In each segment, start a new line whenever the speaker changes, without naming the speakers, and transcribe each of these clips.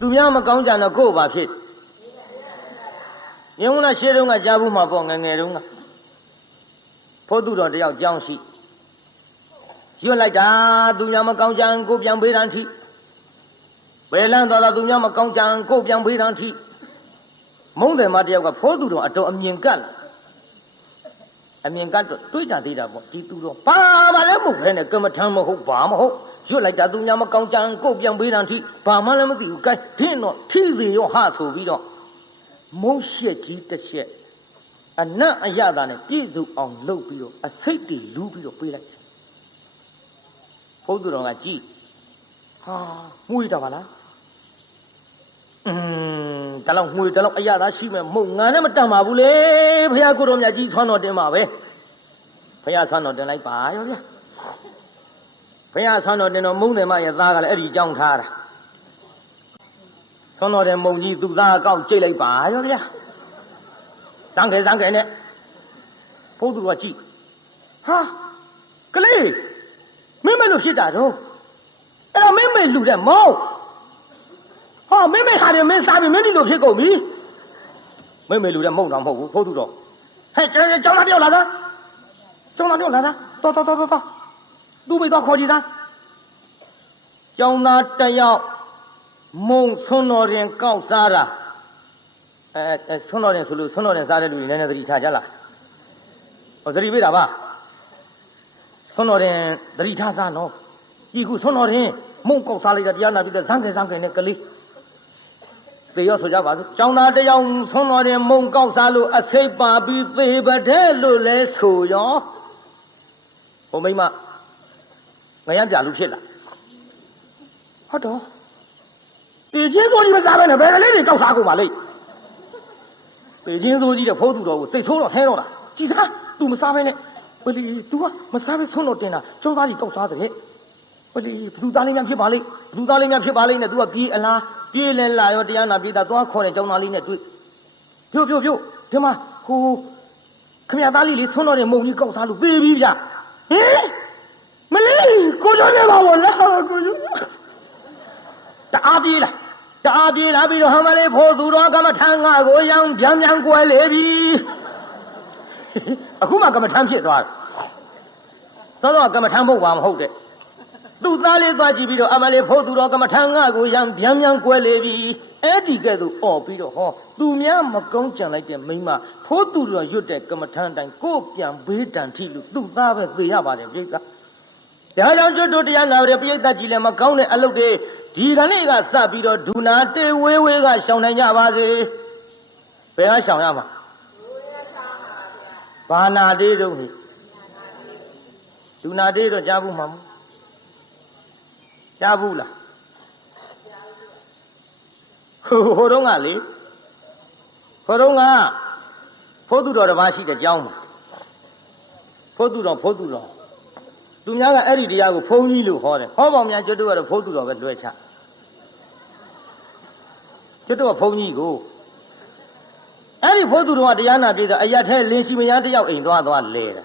သူများမကောင်းကြတော့ကို့ဘာဖြစ်ညုံလားရှေးတုန်းကကြားဘူးမှာပေါ့ငယ်ငယ်တုန်းကဖို့သူတော်တယောက်ကြောင်းရှိရွတ်လိုက်တာသူများမကောင်းကြရင်ကိုပြန်ပေးတန်းထိဘယ်လန်းတော်တော်သူများမကောင်းကြရင်ကိုပြန်ပေးတန်းထိမုံတယ်မတယောက်ကဖိုးသူတော်အတော်အမြင်ကတ်လာ အမြင်ကတ်တော့တွေးကြသေးတာပေါ့ဒီသူတော်ဘာမှလည်းမဟုတ်ခဲနဲ့ကမ္မထမ်းမဟုတ်ဘာမဟုတ်ရွတ်လိုက်တာသူများမကောင်းကြရင်ကိုပြန်ပေးတန်းထိဘာမှလည်းမသိဘူးကဲဒင်းတော့ထိစီရောဟဆိုပြီးတော့မုံရှက်ကြီးတစ်ချက်အနတ်အရသာနဲ့ပြည့်စုံအောင်လုပ်ပြီးတော့အစိတ်တွေလူးပြီးတော့ပေးလိုက်တယ်ဘုသူတော်ကကြည်ဟာမှုရတာပါလား อืมတလောက်ငွေတလောက်အရသာရှိမဲ့မဟုတ်ငါနဲ့မတန်ပါဘူးလေဖះကိုတော်မြတ်ကြီးဆွမ်းတော်တင်ပါပဲဖះဆွမ်းတော်တင်လိုက်ပါရောဗျာဖះဆွမ်းတော်တင်တော်မုံတယ်မရဲ့သားကလည်းအဲ့ဒီကြောင်းထားတာဆွမ်းတော်တဲ့မုံကြီးသူ့သားအကောက်ကြိတ်လိုက်ပါရောဗျာစံခဲစံခဲနဲ့ဘုသူတော်ကကြည့်ဟာကလေးမင်းမလို့ဖြစ်တာတော့အဲ့တော့မင်းမေလူတဲ့မောင်း ဟာမင်းမေခါတယ်မင်းစားပြီမင်းဒီလိုဖြစ်ကုန်ပြီမင်းမေလူတဲ့မုံတော်မဟုတ်ဘူးဘုသူတော်ဟဲ့ကျောင်းကျောင်းသားတယောက်လာသားကျောင်းသားတယောက်လာသားတော်တော်တော်တော်သူ့မိတော့ခေါ်ကြည့်သားကျောင်းသားတယောက်မုံဆွန်းတော်ရင်ကောက်စားတာအဲဆွန်းတော်ရင်ဆိုလို့ဆွန်းတော်ရင်စားတဲ့လူတွေနည်းနည်းသတိထားကြလားဟောသတိပေးတာပါဆွန်းတော်ရင်သတိထားစားနော်ကြည်ခုဆွန်းတော်ရင်မုံကောက်စားလိုက်တာတရားနာပြီးတဲ့ဇန်ကဲဇန်ကဲနဲ့ကလေး သေရောဆိုကြပါစို့ကျောင်းသားတယောက်ဆွန်းတော်ရင်မုံကောက်စားလို့အစိပ်ပါပြီးသေပတဲ့လို့လဲဆိုရောဟိုမိမငရမ်းပြလူဖြစ်လာဟုတ်တော့ပေချင်းစိုးကြီးမစားဘဲနဲ့ဘယ်ကလေးတွေကောက်စားကုန်ပါလိမ့်ပေချင်းစိုးကြီးတဲ့ဖိုးသူတော်ကိုစိတ်ဆိုးတော့ဆဲတော့တာကြည်စား तू မစားဘဲနဲ့ဘလီ तू ကမစားဘဲဆုံးတော့တင်တာကျောင်းသားကြီးကောက်စားတဲ့ ဘလီဘသူသားလေးများဖြစ်ပါလိမ့်ဘသူသားလေးများဖြစ်ပါလိမ့်နဲ့ तू ကပြေးအလားပြေးလဲလာရောတရားနာပြေးတာသွားခေါ်တဲ့ကျောင်းသားလေးနဲ့တွေ့ပြုတ်ပြုတ်ပြုတ်ဒီမှာဟိုခမရသားလေးလေးဆုံးတော့တဲ့မုံကြီးကောက်စားလို့ပေးပြီးဗျဟင်မလေးကိုကျော်နေပါဘောလားကိုကျော်တအားပြေးလားတအားပြေးလာပြီးတော့ဟမလေးဖို့သူတော်ကမထမ်းငါကိုရောင်ပြန်ပြန်ကွယ်လေပြီအခုမှကမထမ်းဖြစ်သွားတယ်စောစောကမထမ်းဖို့ပါမဟုတ်တဲ့ သူ့သားလေးသွားကြည့်ပြီးတော့အမလေးဖို့သူတော်ကမထမ်းငါကိုရောင်ပြန်ပြန်ကွယ်လေပြီအဲ့ဒီကဲ့သို့អော်ပြီးတော့ဟောသူများမကုန်းကြံလိုက်တဲ့မိမဖိုးသူတော်ရွတ်တဲ့ကမထမ်းတိုင်းကိုပြန်ဘေးတန်ထိလို့သူ့သားပဲသေရပါတယ်ပြိဿဒါကြောင့်ကျွတ်တို့တရားနာရပြိဿကြီးလည်းမကောင်းတဲ့အလုပ်တွေဒီကနေ့ကစပြီးတော့ဒူနာတေဝေးဝေးကရှောင်နိုင်ကြပါစေဘယ်ကရှောင်ရမှာဘာနာတေးတော့ဟိဒူနာတေးတော့ကြားဘူးမှာမ ကြားဘူးလားဟိုဟိုတော့ကလေဟိုတော့ကဖိုးသူတော်တစ်ပါးရှိတဲ့ကြောင်းမှာဖိုးသူတော်ဖိုးသူတော်သူများကအဲ့ဒီတရားကိုဖုံးကြီးလို့ဟောတယ်ဟောပေါင်းများကျွတ်တို့ကတော့ဖိုးသူတော်ပဲလွှဲချကျွတ်တို့ကဖုံးကြီးကိုအဲ့ဒီဖိုးသူတော်ကတရားနာပြေးတဲ့အရာထဲလင်းရှိမယားတယောက်အိမ်သွားသွားလဲတာ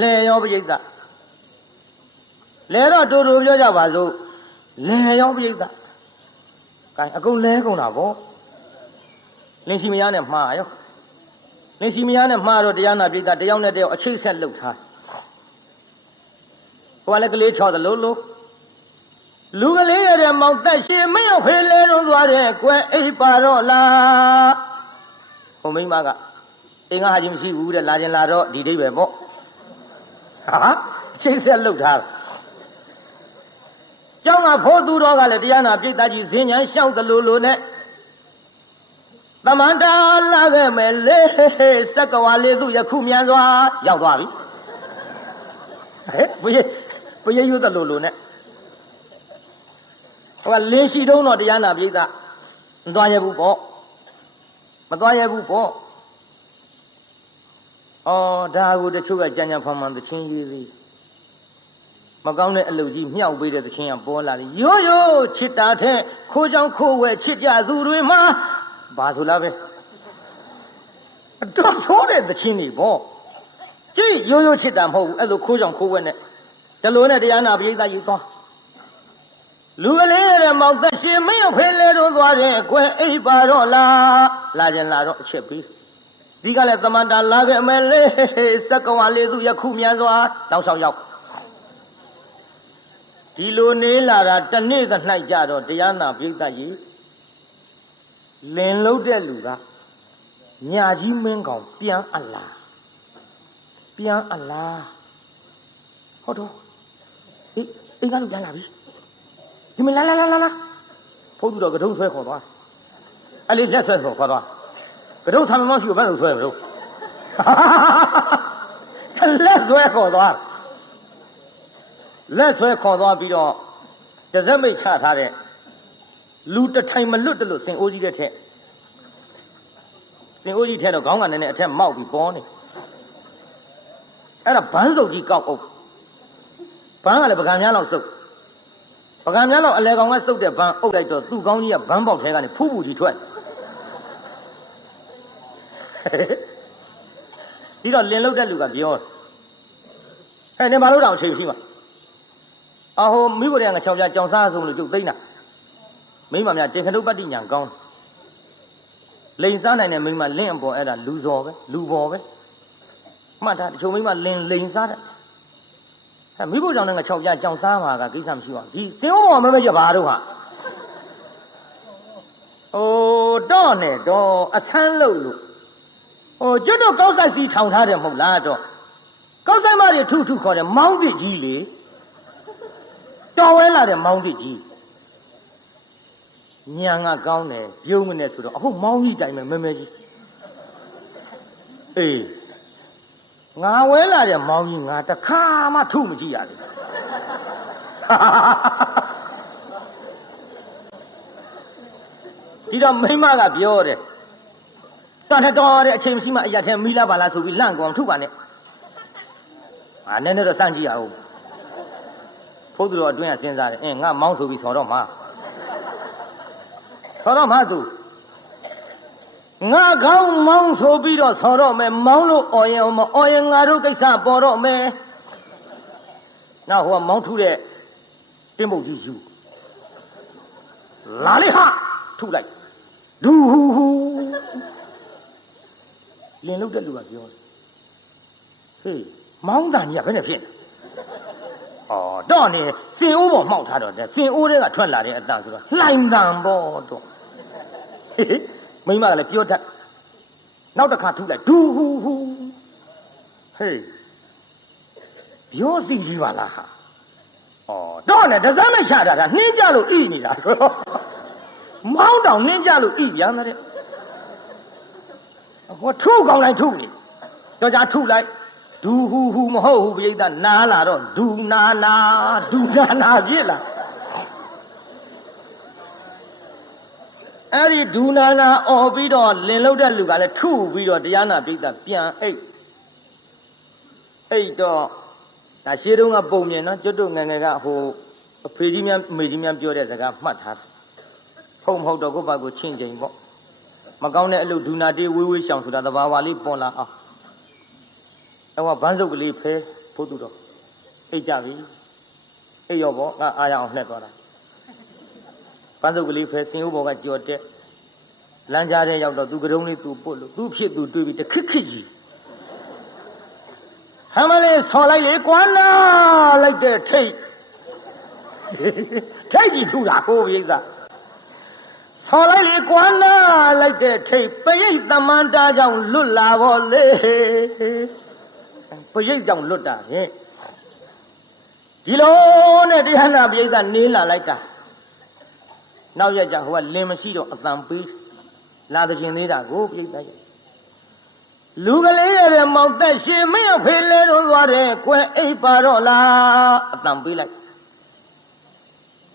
လဲရောပြိဿ လဲတော့တူတူပြောကြပါစို့လဲရောပြိဿကဲအကုန်လဲကုန်တာဗောလင်းရှိမယားနဲ့မှားရောလင်းရှိမယားနဲ့မှားတော့တရားနာပြေးတာတယောက်နဲ့တယောက်အချိတ်ဆက်လှုပ်ထားဟိုကလည်းကလေးချော်သလိုလိုလူကလေးရတဲ့မောင်တက်ရှင်မရောက်ဖေးလဲတော့သွားတဲ့ကွယ်အိပ်ပါတော့လားဟိုမိမကအင်းကဟာကြီးမရှိဘူးတဲ့လာခြင်းလာတော့ဒီဒိပဲပေါ့ဟာချိတ်ဆက်လှုပ်ထား ကျောင်းကဖိုးသူတော်ကလည်းတရားနာပြိတ္တာကြီးဇင်းညာရှောက်သလိုလိုနဲ့သမန္တာလာခဲ့မယ်လေစက်ကဝါလေးသူယခုမြန်စွာရောက်သွားပြီဟဲ့ဘုရားဘုရားရွတ်သလိုလိုနဲ့ဟိုကလင်းရှိတုံးတော့တရားနာပြိဿမသွားရဘူးပေါ့မသွားရဘူးပေါ့အော်ဒါကိုတချို့ကကြံ့ကြံ့ဖန်ဖန်သချင်းရေးသေး မကောင်းတဲ့အလုပ်ကြီးမြောက်ပေးတဲ့သချင်းကပေါ်လာတယ်ရိုးရိုးချစ်တာတဲ့ခိုးချောင်းခိုးဝဲချစ်ကြသူတွေမှာဘာဆိုလားပဲအတော်ဆိုးတဲ့သချင်းတွေပေါ့ကြည့်ရိုးရိုးချစ်တာမဟုတ်ဘူးအဲ့လိုခိုးချောင်းခိုးဝဲနဲ့တလို့နဲ့တရားနာပရိသတ်ယူသွားလူကလေးရတဲ့မောင်သက်ရှင်မင်းဖေးလေတို့သွားတယ်ကွယ်အိပ်ပါတော့လားလာကြလာတော့အချက်ပြီးဒီကလည်းသမန္တာလာခဲ့မယ်လေစက္ကဝါလေးသူယခုမြန်စွာတောင်းဆောင်ရောက် ဒီလိုနေလာတာတနေ့သ၌ကြတော့တရားနာပြိဿကြီးလင်လုံးတဲ့လူကညာကြီးမင်းကောင်ပြန်အလားပြန်အလားဟုတ်တော့အေးအင်္ဂါလူပြန်လာပြီဒီမလာလာလာလာလာဖုန်းသူတော့ကတုံးဆွဲခေါ်သွားအဲ့လေးလက်ဆွဲခေါ်ခေါ်သွားကတုံးဆံမမရှိဘူးဘယ်လိုဆွဲမလို့လက်ဆွဲခေါ်သွား လက်ဆွဲခေါ်သွားပြီးတော့တစက်မိတ်ချထားတဲ့လူတထိုင်မလွတ်တလို့စင်အိုးကြီးတဲ့ထက်စင်အိုးကြီးထဲတော့ခေါင်းကနည်းနည်းအထက်မောက်ပြီးပေါ်နေအဲ့ဒါဘန်းစုပ်ကြီးကောက်အုပ်ဘန်းကလည်းပကံများလောက်စုပ်ပကံများလောက်အလဲကောင်ကစုပ်တဲ့ဘန်းအုပ်လိုက်တော့သူ့ကောင်းကြီးကဘန်းပေါက်ထဲကနေဖူးဖူးကြီးထွက်ဒီတော့လင်လုတ်တဲ့လူကပြောတယ်ဟဲ့နေမလို့တော့အချိန်ရှိပါ အဟိုမိဘတွေကငါ၆ပြကြောင်စားဆုံးလို့ကျုပ်သိမ့်တာမိမများတင်ခတုပတ္တိညာကောင်းလိန်စားနိုင်တဲ့မိမလင့်အပေါ်အဲ့ဒါလူစော်ပဲလူပေါ်ပဲမှတ်ထားတချို့မိမလင်လိန်စားတဲ့ဟဲ့မိဖို့ကြောင့်လည်းငါ6ပြကြောင်စားမှာကကိစ္စမရှိပါဘူးဒီစင်ဝဘောမမရဘာတို့ဟာအိုးတော့နဲ့တော့အဆန်းလို့လို့ဟိုကျွတ်တော့ကောက်ဆိုင်စီထောင်ထားတယ်မဟုတ်လားတော့ကောက်ဆိုင်မတွေထုထုခေါ်တယ်မောင်းတစ်ကြီးလေ တော်ဝဲလာတဲ့မောင်းတစ်ကြီးညံကကောင်းတယ်ပြုံးမနဲ့ဆိုတော့အခုမောင်းကြီးတိုင်မဲ့မဲမဲကြီးအေးငါဝဲလာတဲ့မောင်းကြီးငါတခါမှထုမကြည့်ရဘူးဒီတော့မိမကပြောတယ်တော်တယ်တော်တယ်အချိန်မရှိမှအရာထဲမီးလာပါလားဆိုပြီးလန့်ကောင်ထုပါနဲ့အာနည်းနည်းတော့စမ်းကြည့်ရအောင် ဖုတ်သူတော်အတွင်းကစဉ်းစားတယ်အင်းငါမောင်းဆိုပြီးဆော်တော့မှာဆော်တော့မှာသူငါကောင်းမောင်းဆိုပြီးတော့ဆော်တော့မယ်မောင်းလို့အော်ရင်မအော်ရင်ငါတို့ကိစ္စပေါ်တော့မယ်နောက်ဟိုကမောင်းထုတဲ့တင်းပုတ်ကြီးယူလာလေဟာထုလိုက်ဒူဟူဟူလင်လုတ်တဲ့လူကပြောတယ်ဟေးမောင်းတန်ကြီးကဘယ်နဲ့ဖြစ်လဲဩ တော့နေစင်အိုးပေါ်မှောက်ထားတော့စင်အိုးတွေကထွက်လာတဲ့အတန်ဆိုတော့လှိုင်တန်ပေါ့တော့ဟေးမိမကလည်းပြောတတ်နောက်တစ်ခါထုလိုက်ဒူဟူဟူဟေးပြောစီကြီးပါလားဟာဩတော့နေဒဇမ်းနဲ့ချတာကနှင်းကြလို့ဣနေတာမောင်းတောင်နှင်းကြလို့ဣပြန်တဲ့ဟောထုကောင်းလိုက်ထုနေတော့ကြာထုလိုက် ဒူဟူဟူမဟုတ်ဘူးပြိဿနားလာတော့ဒူနာနာဒူနာနာပြစ်လာအဲ့ဒီဒူနာနာអော်ပြီးတော့လင်လုတ်တဲ့လူကလည်းထုပြီးတော့တရားနာပြိဿပြန်အိတ်အိတ်တော့ဒါရှေးတုန်းကပုံမြင်နော်ကျွတ်တို့ငယ်ငယ်ကဟိုအဖေကြီးများမေကြီးများပြောတဲ့စကားမှတ်ထားတယ်ဟုတ်မဟုတ်တော့ကိုယ့်ဘာကိုချင်းချိန်ပေါ့မကောင်းတဲ့အလုပ်ဒူနာတေးဝေးဝေးရှောင်ဆိုတာသဘာဝလေးပေါ်လာအောင် အဲ့ဟောဘန်းစုပ်ကလေးဖဲဖို့သူတော့အိတ်ကြပြီအိတ်ရောပေါ့ငါအားရအောင်နှက်သွားတာဘန်းစုပ်ကလေးဖဲစင်ဦးဘော်ကကြော်တက်လမ်းကြားထဲရောက်တော့သူကတုံးလေးသူပုတ်လို့သူဖြစ်သူတွေးပြီးတခစ်ခစ်ကြီးဟမ်းမလေးဆော်လိုက်လေကွာနာလိုက်တဲ့ထိတ်ထိတ်ကြီးထူတာကိုပြိဿဆော်လိုက်လေကွာနာလိုက်တဲ့ထိတ်ပရိတ်သမန္တာကြောင့်လွတ်လာပါလေ ပရိတ်ကြောင့်လွတ်တာဖြင့်ဒီလိုနဲ့တရားနာပရိတ်ကနေလာလိုက်တာနောက်ရကြဟိုကလင်မရှိတော့အတန်ပေးလာတဲ့ရှင်သေးတာကိုပရိတ်ရဲ့လူကလေးရဲ့မောက်သက်ရှင်မင်းဖေးလဲတော့သွားတယ်ကွယ်အိပ်ပါတော့လားအတန်ပေးလိုက်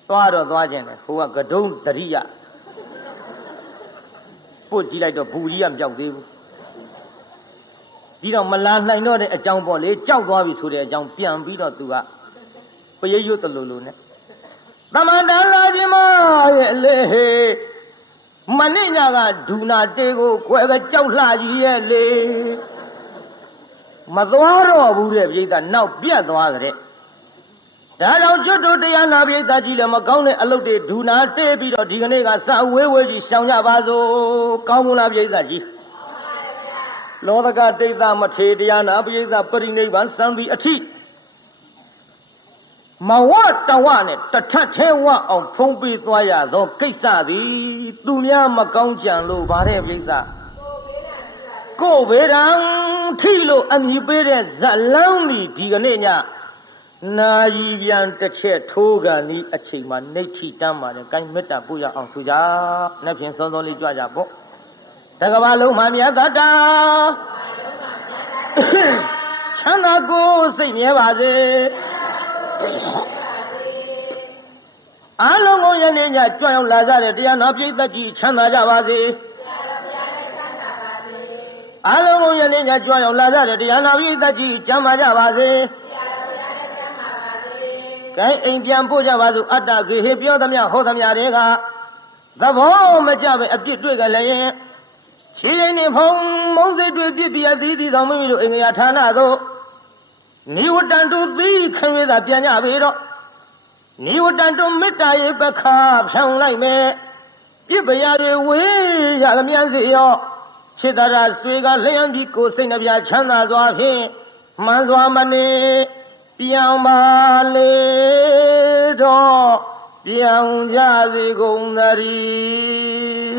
သွားတော့သွားခြင်းတယ်ဟိုကကဒုံတရိယပုတ်ကြည့်လိုက်တော့ဘူးကြီးကမပြောက်သေးဘူး ဒီတော့မလာနိုင်တော့တဲ့အကြောင်းပေါ့လေကြောက်သွားပြီဆိုတဲ့အကြောင်းပြန်ပြီးတော့သူကပရိရွတ်တလူလူနဲ့သမန္တလာခြင်းမရဲ့လေမနေ့ညကဒူနာတေကိုခွဲကကြောက်လှကြီးရဲ့လေမသွားတော့ဘူးတဲ့ပြိဿနောက်ပြတ်သွားကြတဲ့ဟဒါကြောင့်ကျွတ်တို့တရားနာပိဋကကြီးလည်းမကောင်းတဲ့အလုပ်တွေဒူနာတဲပြီးတော့ဒီကနေ့ကစဝဲဝဲကြီးရှောင်ကြပါစို့ကောင်းမလားပိဋကကြီး လောကဒိဋ္ဌမထေတရားနာပိဋကပရိနိဗ္ဗာန်စံသည်အထိမဝတဝနဲ့တထက်ထဲဝအောင်ဖုံးပေးသွားရသောကိစ္စသည်သူများမကောင်းကြံလို့ဗါတဲ့ပိဋကကိုဗေဒံထိလို့အမိပေးတဲ့ဇလန်းလီဒီကနေ့ညနာယီပြန်တစ်ချက်ထိုးကန်ဤအချိန်မှာနှိတ်ထိတမ်းပါတယ်ကိုင်းမေတ္တာပို့ရအောင်ဆိုကြ။နှစ်ဖြင့်စောစောလေးကြွကြပေါ့။ တကဘာလုံးမှာမြတ်တတာချမ်းသာကိုစိတ်မြဲပါစေ။အားလုံးကိုယနေ့ညကြွရောက်လာကြတဲ့တရားနာပိဋကကြီးချမ်းသာကြပါစေ။အားလုံးကိုယနေ့ညကြွရောက်လာကြတဲ့တရားနာပိဋကကြီးချမ်းသာကြပါစေ။ကဲအိမ်ပြန်ပို့ကြပါစို့အတ္တကေဟေပြောသမျှဟောသမျှတွေကသဘောမကြပဲအပြစ်တွေ့ကြလည်း ခြေရင်နေဖုံမုံစိတ်တွေပြစ်ပြအသီးသီးတော်မိမိတို့အင်္ဂယာဌာနသို့နိဝတ္တန်တုသီခံရတာပြန်ကြပြီတော့နိဝတ္တန်တုမေတ္တာရေပခါဖြောင်းလိုက်မယ်ပြစ်ပရာတွေဝေးရကမြန်စေရောခြေတရာဆွေကလျှံပြီးကိုယ်စိတ်နှပြချမ်းသာစွာဖြင့်မှန်စွာမနေပြောင်းပါလေတော့ပြောင်းကြစေကုန်သတည်း